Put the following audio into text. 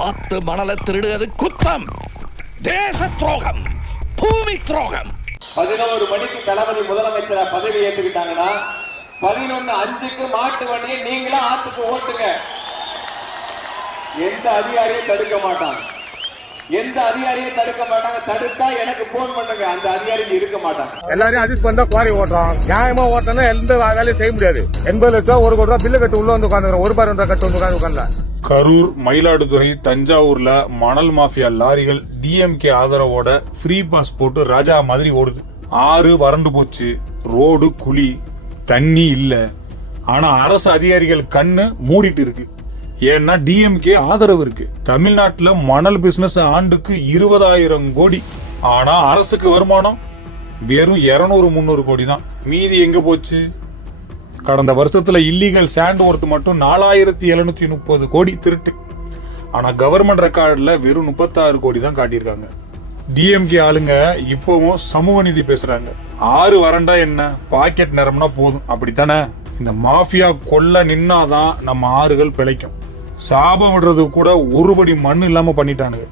ஆத்து மணலை திருடுவது குத்தம், தேச துரோகம், பூமி துரோகம். 11 மணிக்கு தளபதி முதலமைச்சரா பதவி ஏற்றுக்கிட்டாங்கன்னா 11:05க்கு மாட்டு வண்டியை நீங்களா ஆத்துக்கு ஓட்டுங்க. எந்த அதிகாரியும் தடுக்க மாட்டாங்க. தடுத்தா எனக்கு போன் பண்ணுங்க. அந்த அதிகாரிக்கு இருக்க மாட்டாங்க. எல்லாரையும் அட்ஜஸ்ட் பண்ணா குவாரி ஓட்டுறோம். நியாயமா ஓட்டணும், எந்த வேலையும் செய்ய முடியாது. 80 லட்சம் 1 கோடி ரூபாய் பில்லு கட்டு உள்ள வந்து உட்காந்துக்கிறோம். ஒரு பார் கட்டு வந்து உட்காந்து. கரூர், மயிலாடுதுறை, தஞ்சாவூர்ல மணல் மாஃபியா லாரிகள் டிஎம்கே ஆதரவோட ஃப்ரீ பாஸ் போட்டு ராஜா மாதிரி ஓடுது. ஆறு வறண்டு போச்சு, ரோடு குழி, தண்ணி இல்ல. ஆனா அரசு அதிகாரிகள் கண்ணு மூடிட்டு இருக்கு. ஏன்னா டிஎம்கே ஆதரவு இருக்கு. தமிழ்நாட்டுல மணல் பிசினஸ் ஆண்டுக்கு 20,000 கோடி. ஆனா அரசுக்கு வருமானம் வெறும் 200-300 கோடி தான். மீதி எங்க போச்சு? கடந்த வருஷத்துல இல்லீகல் சாண்ட் ஒர்த் மட்டும் 4,730 கோடி திருட்டு. ஆனா கவர்மெண்ட் ரெக்கார்ட்ல வெறும் 36 கோடி தான் காட்டியிருக்காங்க. டிஎம்கே ஆளுங்க இப்பவும் சமூக நீதி பேசுறாங்க. ஆறு வறண்டா என்ன, பாக்கெட் நிரம்னா போதும், அப்படித்தானே? இந்த மாஃபியா கொல்ல நின்னாதான் நம்ம ஆறுகள் பிழைக்கும். சாபம் விடுறது கூட ஒருபடி மண் இல்லாம பண்ணிட்டானுங்க.